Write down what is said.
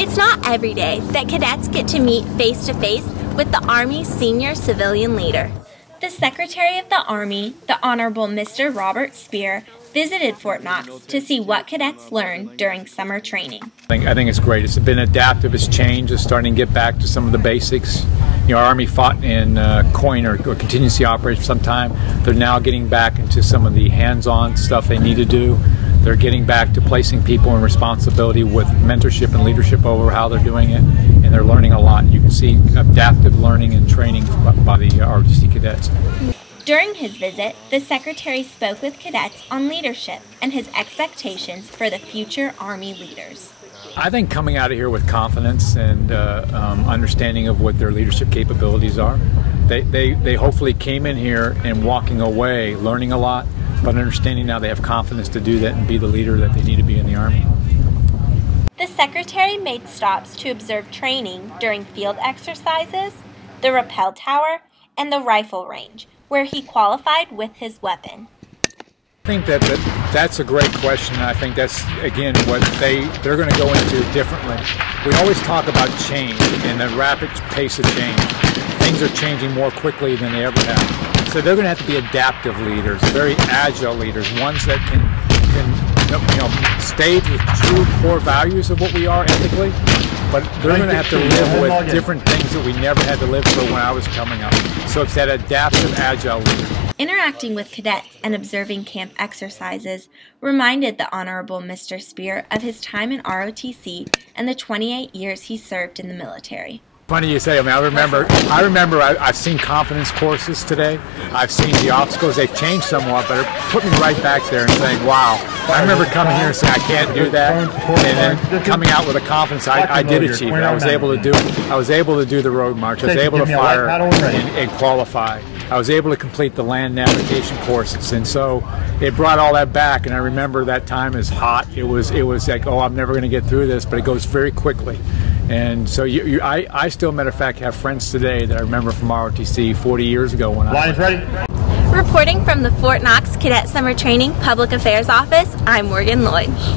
It's not every day that cadets get to meet face-to-face with the Army's senior civilian leader. The Secretary of the Army, the Honorable Mr. Robert Speer, visited Fort Knox to see what cadets learned during summer training. I think it's great. It's been adaptive, it's changed, it's starting to get back to some of the basics. You know, our Army fought in COIN or contingency operations for some time. They're now getting back into some of the hands-on stuff they need to do. They're getting back to placing people in responsibility with mentorship and leadership over how they're doing it, and they're learning a lot. You can see adaptive learning and training by the ROTC cadets. During his visit, the Secretary spoke with cadets on leadership and his expectations for the future Army leaders. I think coming out of here with confidence and understanding of what their leadership capabilities are. They hopefully came in here and walking away learning a lot, but understanding now they have confidence to do that and be the leader that they need to be in the Army. The Secretary made stops to observe training during field exercises, the rappel tower, and the rifle range, where he qualified with his weapon. I think that's a great question. I think that's, again, what they're going to go into differently. We always talk about change and the rapid pace of change. Things are changing more quickly than they ever have. So they're going to have to be adaptive leaders, very agile leaders, ones that can stay to the true core values of what we are ethically, but they're going to have to live with different things that we never had to live with when I was coming up. So it's that adaptive, agile leader. Interacting with cadets and observing camp exercises reminded the Honorable Mr. Speer of his time in ROTC and the 28 years he served in the military. Funny you say. I mean, I remember. I've seen confidence courses today. I've seen the obstacles. They've changed somewhat, but it put me right back there and saying, "Wow!" I remember coming here and saying, "I can't do that," and then coming out with a confidence. I did achieve it. I was able to do it. I was able to do the road march. I was able to fire and qualify. I was able to complete the land navigation courses, and so it brought all that back. And I remember that time is hot. It was like, oh, I'm never going to get through this, but it goes very quickly. And so I still, matter of fact, have friends today that I remember from ROTC 40 years ago when I was ready. Reporting from the Fort Knox Cadet Summer Training Public Affairs Office, I'm Morgan Lloyd.